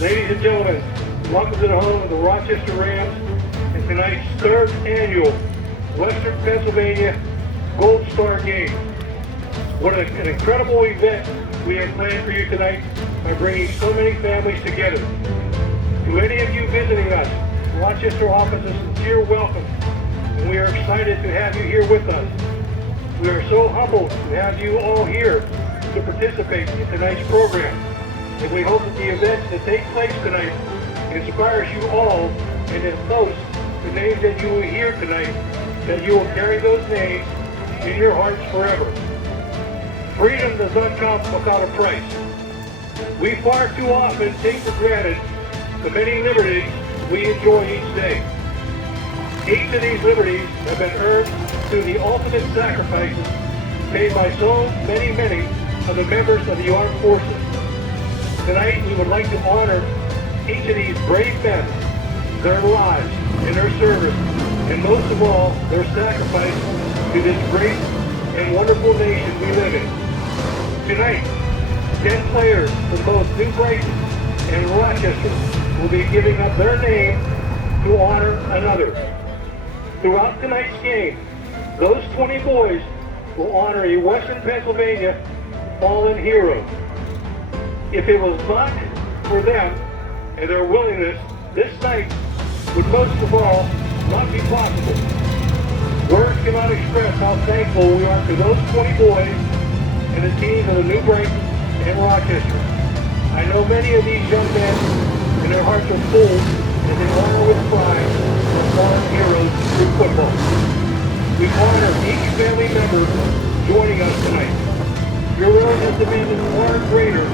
Ladies and gentlemen, welcome to the home of the Rochester Rams and tonight's third annual Western Pennsylvania Gold Star Game. What an incredible event we have planned for you tonight by bringing so many families together. To any of you visiting us, Rochester offers a sincere welcome, and we are excited to have you here with us. We are so humbled to have you all here to participate in tonight's program, and we hope that the events that take place tonight inspires you all, and that most the names that you will hear tonight, that you will carry those names in your hearts forever. Freedom does not come without a price. We far too often take for granted the many liberties we enjoy each day. Each of these liberties have been earned through the ultimate sacrifices made by so many of the members of the armed forces. Tonight we would like to honor each of these brave men, their lives and their service, and most of all, their sacrifice to this great and wonderful nation we live in. Tonight, 10 players from both New Brighton and Rochester will be giving up their name to honor another. Throughout tonight's game, those 20 boys will honor a Western Pennsylvania fallen hero. If it was not for them and their willingness, this night would most of all not be possible. Words cannot express how thankful we are to those 20 boys and the teams of the New Brighton and Rochester. I know many of these young men and their hearts are full as they honor with pride our fallen heroes through football. We honor each family member joining us tonight. Your willingness to be far greater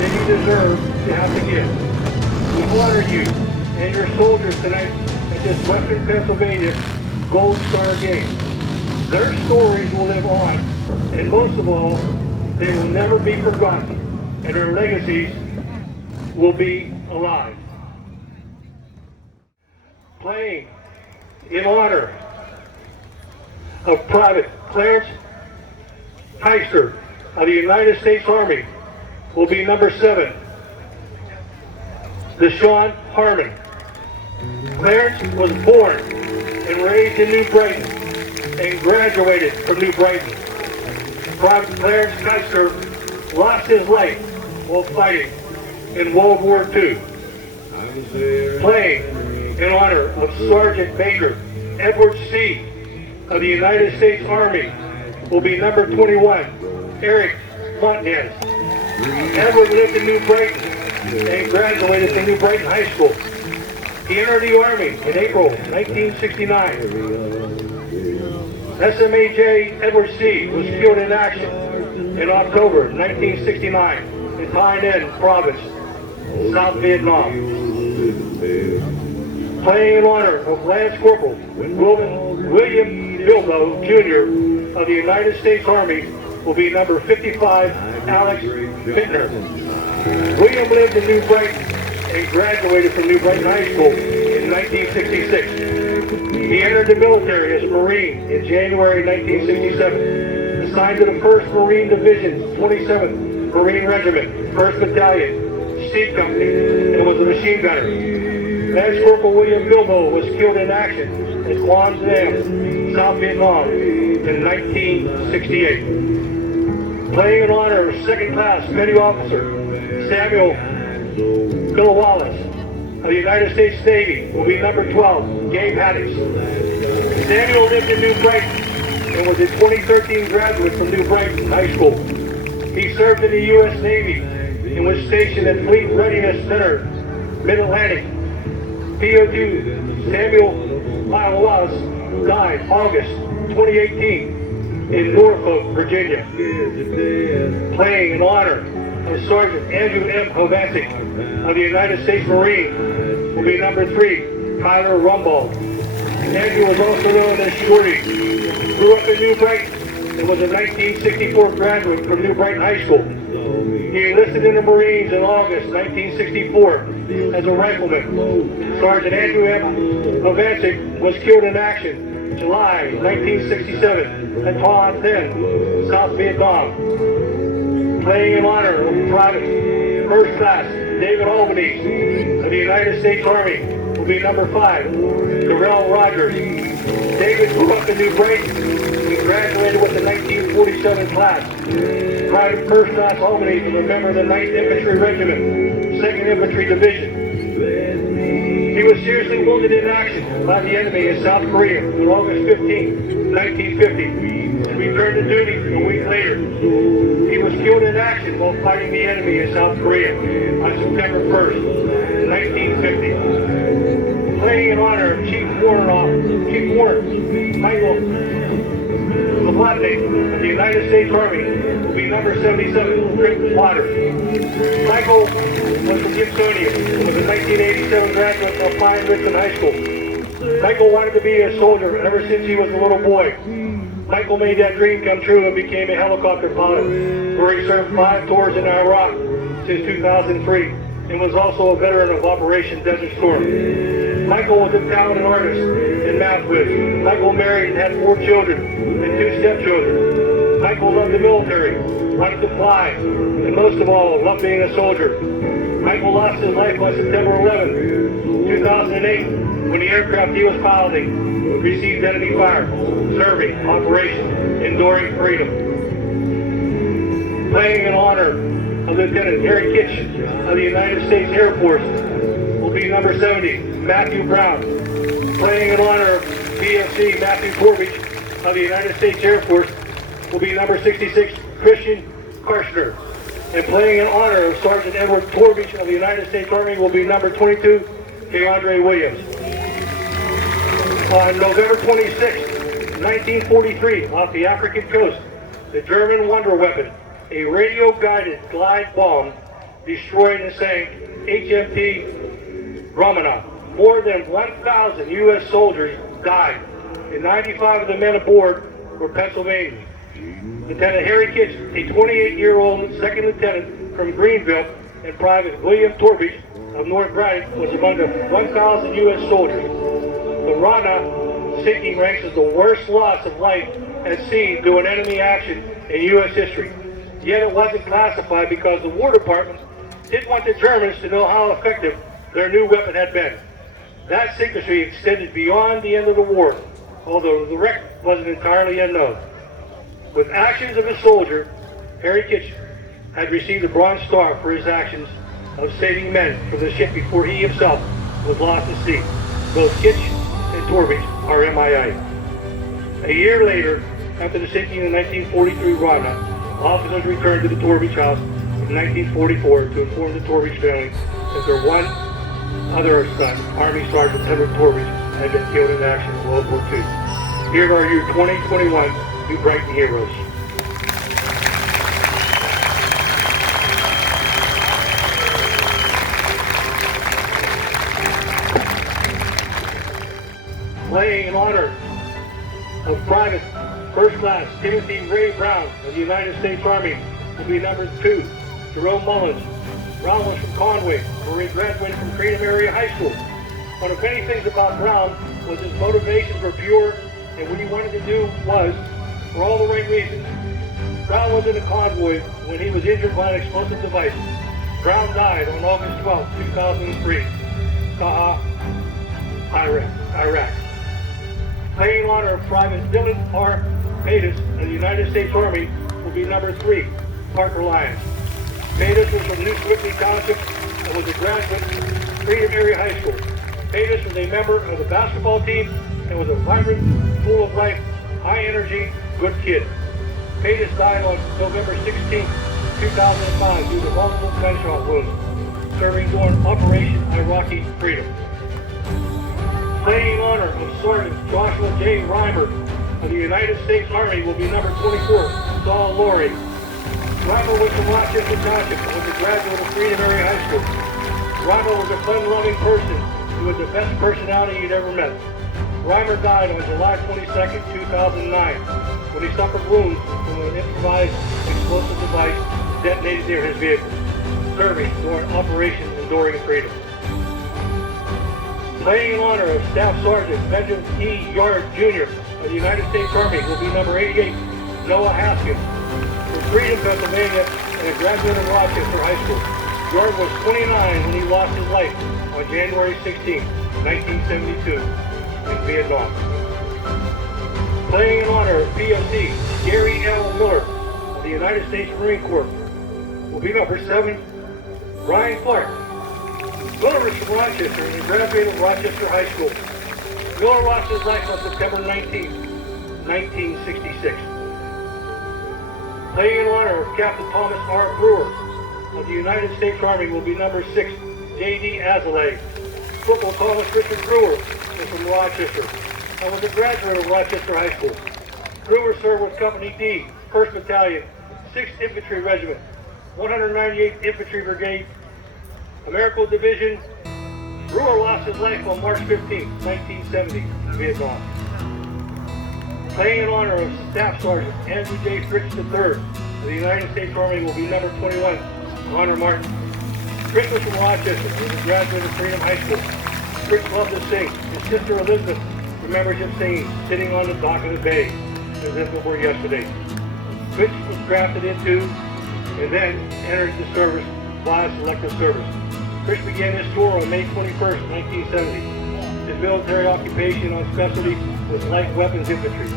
than you deserve to have to give. We honor you and your soldiers tonight at this Western Pennsylvania Gold Star Game. Their stories will live on, and most of all, they will never be forgotten, and their legacies will be alive. Playing in honor of Private Clarence Heister of the United States Army will be number 7, Deshaun Harmon. Clarence was born and raised in New Brighton and graduated from New Brighton. Private Clarence Heister lost his life while fighting in World War II. Playing in honor of Sergeant Major Edward C. of the United States Army will be number 21, Eric Montanez. Edward lived in New Brighton and graduated from New Brighton High School. He entered the Army in April 1969. SMAJ Edward C. was killed in action in October 1969 in Thanh Nhân Province, South Vietnam. Playing in honor of Lance Corporal William Bilbo Jr. of the United States Army will be number 55, Alex Bittner. William lived in New Brighton and graduated from New Brighton High School in 1966. He entered the military as a Marine in January 1967, assigned to the 1st Marine Division, 27th Marine Regiment, 1st Battalion, Steam Company, and was a machine gunner. Lance Corporal William Bilbo was killed in action at Quang Nam, South Vietnam in 1968. Playing in honor of 2nd Class Petty Officer Samuel Wallace of the United States Navy will be number 12, Gabe Haddix. Samuel lived in New Brighton and was a 2013 graduate from New Brighton High School. He served in the U.S. Navy and was stationed at Fleet Readiness Center, Mid-Atlantic. PO2 Samuel Wallace died August 2018 in Norfolk, Virginia. Playing in honor of Sergeant Andrew M. Hovansik of the United States Marine will be number 3, Tyler Rumbaugh. Andrew was also known as Shorty. Grew up in New Brighton and was a 1964 graduate from New Brighton High School. He enlisted in the Marines in August 1964 as a rifleman. Sergeant Andrew M. Hovansik was killed in action July 1967 at Thanh Nhân, South Vietnam. Playing in honor of Private First Class David Albanese of the United States Army will be number 5. Darrell Rogers. David grew up in New Brighton and graduated with the 1947 class. Private First Class Albanese was a member of the 9th Infantry Regiment, 2nd Infantry Division. He was seriously wounded in action by the enemy in South Korea on August 15, 1950, and returned to duty a week later. He was killed in action while fighting the enemy in South Korea on September 1st, 1950. Playing in honor of Chief Warrant Michael Labatne of the United States Army will be number 77, Rick Potter. Michael was from Gibsonia and was a 1987 graduate of Pine Ridge High School. Michael wanted to be a soldier ever since he was a little boy. Michael made that dream come true and became a helicopter pilot, where he served 5 tours in Iraq since 2003 and was also a veteran of Operation Desert Storm. Michael was a talented artist and math whiz. Michael married and had 4 children and 2 stepchildren. Michael loved the military, wanted to fly, and most of all, loved being a soldier. Michael lost his life on September 11, 2008, when the aircraft he was piloting received enemy fire, serving Operation Enduring Freedom. Playing in honor of Lieutenant Harry Kitch of the United States Air Force will be number 70, Matthew Brown. Playing in honor of BFC Matthew Torbich of the United States Air Force will be number 66, Christian Karshner. And playing in honor of Sergeant Edward Torbich of the United States Army will be number 22, Keandre Williams. On November 26, 1943, off the African coast, the German wonder weapon, a radio-guided glide bomb, destroyed and sank HMT Romanov. More than 1,000 U.S. soldiers died, and 95 of the men aboard were Pennsylvanians. Lieutenant Harry Kitch, a 28-year-old second lieutenant from Greenville, and Private William Torbich of North Braddock was among the 1,000 U.S. soldiers. The Rana sinking ranks as the worst loss of life at sea due to enemy action in U.S. history. Yet it wasn't classified because the War Department didn't want the Germans to know how effective their new weapon had been. That secrecy extended beyond the end of the war, although the wreck wasn't entirely unknown. With actions of a soldier, Harry Kitch had received a Bronze Star for his actions of saving men from the ship before he himself was lost at sea. Both Kitch and Torbich are MIA. A year later, after the sinking of the 1943 Rana, officers returned to the Torbich house in 1944 to inform the Torbich family that their one other son, Army Sergeant Edward Torbich, had been killed in action in World War II. Here are your 2021 New Brighton heroes. Playing in honor of Private First Class Timothy Ray Brown of the United States Army will be number 2, Jerome Mullins. Brown was from Conway, where he graduated from Freedom Area High School. One of many things about Brown was his motivations were pure, and what he wanted to do was for all the right reasons. Brown was in a convoy when he was injured by an explosive device. Brown died on August 12, 2003, Kaha, Iraq. Playing in honor of Private Dylan R. Paytas of the United States Army will be number 3, Parker Lyons. Paytas was from New Swiftly Township and was a graduate of Freedom Area High School. Paytas was a member of the basketball team and was a vibrant, full of life, high energy, good kid. Paytas died on November 16, 2005 due to multiple gunshot wounds, serving during Operation Iraqi Freedom. Playing in honor of Sergeant Joshua J. Reimer of the United States Army will be number 24, Saul Laurie. Reimer was from Rochester Township and was a graduate of Freedom Area High School. Reimer was a fun-loving person who had the best personality you'd ever met. Reimer died on July 22, 2009, when he suffered wounds from an improvised explosive device detonated near his vehicle, serving during Operation Enduring Freedom. Playing in honor of Staff Sergeant Benjamin E. Yard, Jr. of the United States Army will be number 88, Noah Haskins, from Freedom, Pennsylvania, and a graduate of Rochester High School. Jordan was 29 when he lost his life on January 16, 1972 in Vietnam. Playing in honor of PFC, Gary L. Miller of the United States Marine Corps will be number 7, Ryan Clark. Miller is from Rochester and he graduated Rochester High School. Miller lost his life on September 19, 1966. Playing in honor of Captain Thomas R. Brewer of the United States Army will be number 6, J.D. Azalea. Corporal Thomas Richard Brewer is from Rochester and was a graduate of Rochester High School. Brewer served with Company D, 1st Battalion, 6th Infantry Regiment, 198th Infantry Brigade, American Division. Brewer lost his life on March 15, 1970 in Vietnam. Playing in honor of Staff Sergeant Andrew J. Fritz III of the United States Army will be number 21, Honor Martin. Fritz was from Rochester. He was a graduate of Freedom High School. Fritz loved to sing. His sister Elizabeth remembers him singing, sitting on the dock of the bay, as if it were yesterday. Fritz was drafted into and then entered the service via selective service. Fritz began his tour on May 21st, 1970. His military occupation on specialty was light weapons infantry.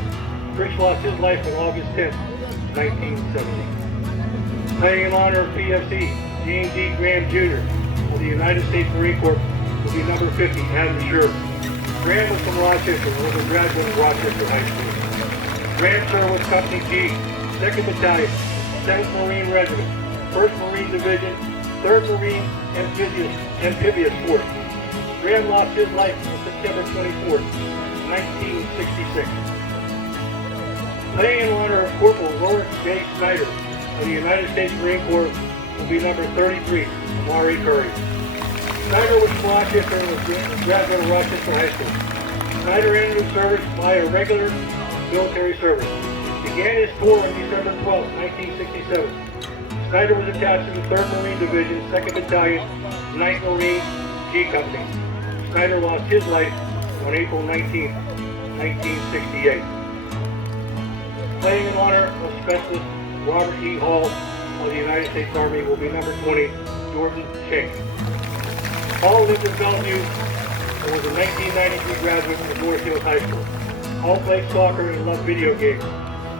Fritz lost his life on August 10th, 1970. Playing in honor of PFC, James D. Graham Jr. of the United States Marine Corps will be number 50, Adam Sherb. Graham was from Rochester and was a graduate of Rochester High School. Graham served with Company G, 2nd Battalion, 7th Marine Regiment, 1st Marine Division, 3rd Marine Amphibious Force. Graham lost his life on September 24th, 1966. Playing in honor of Corporal Lawrence J. Snyder of the United States Marine Corps will be number 33, Amari Curry. Snyder was from Rochester and was a graduate of Rochester High School. Snyder entered the service via regular military service. Began his tour on December 12, 1967. Snyder was attached to the 3rd Marine Division, 2nd Battalion, 9th Marine G Company. Snyder lost his life on April 19, 1968. Playing in honor of Specialist Robert E. Hall of the United States Army will be number 20, Jordan Chink. Hall lived in Bellevue and was a 1993 graduate of North Hills High School. Hall played soccer and loved video games.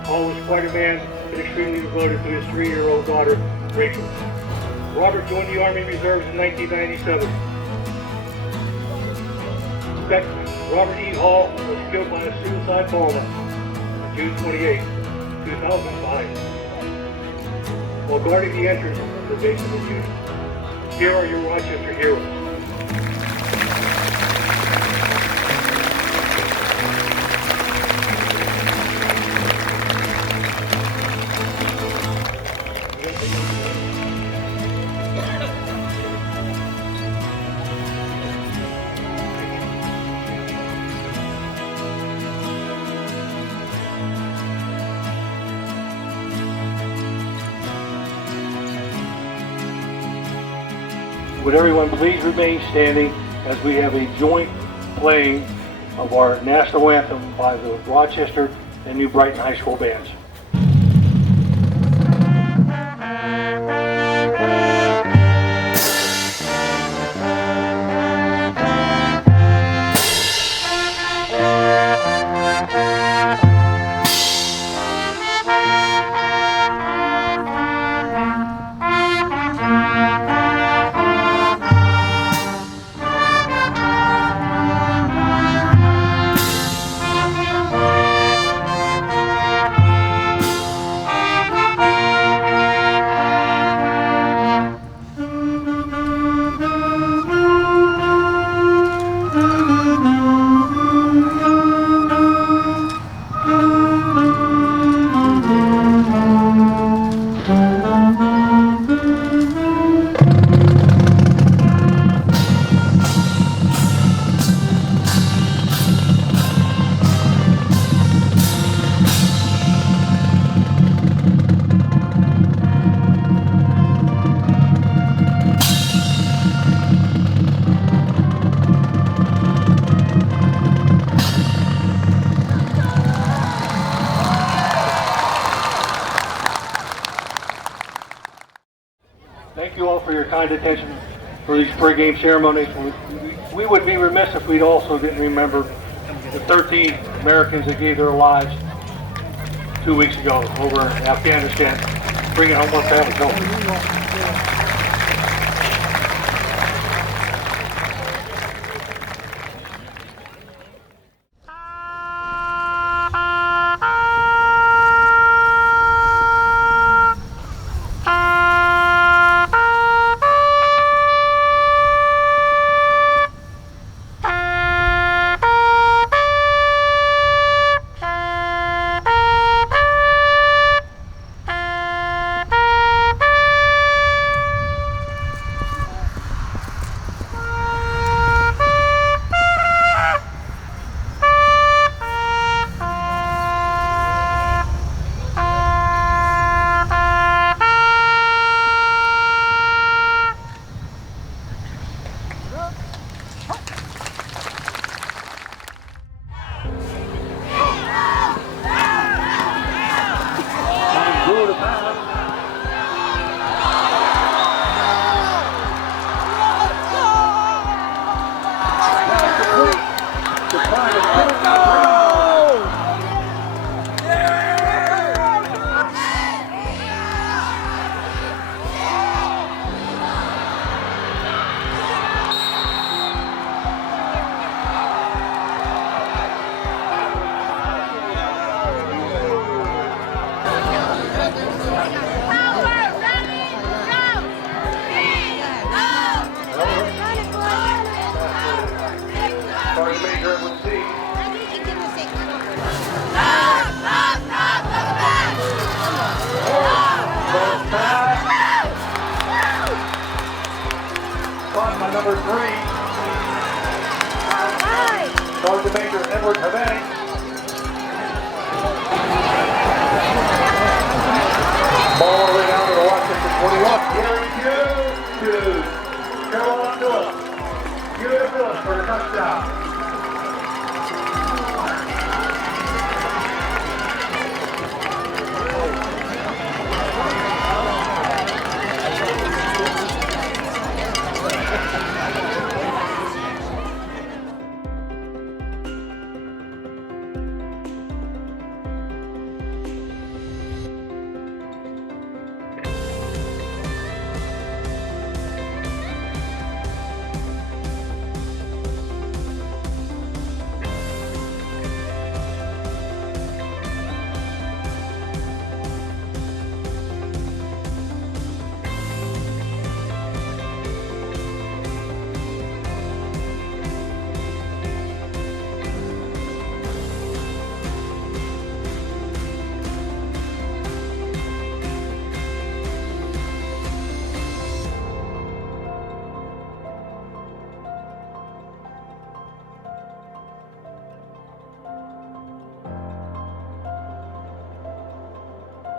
Hall was quite a man and extremely devoted to his 3-year-old daughter, Rachel. Robert joined the Army Reserves in 1997. Robert E. Hall was killed by a suicide bomber on June 28, 2005, while guarding the entrance to the base of his unit. Here are your Rochester heroes. Would everyone please remain standing as we have a joint playing of our national anthem by the Rochester and New Brighton High School bands. kind attention for these pre-game ceremonies. We would be remiss if we also didn't remember the 13 Americans that gave their lives 2 weeks ago over in Afghanistan, bringing home our families home. Number 3, Sergeant Major Edward Havani. Ball all the way down to the Washington 21. Here he goes to Carolina Phillips for the touchdown.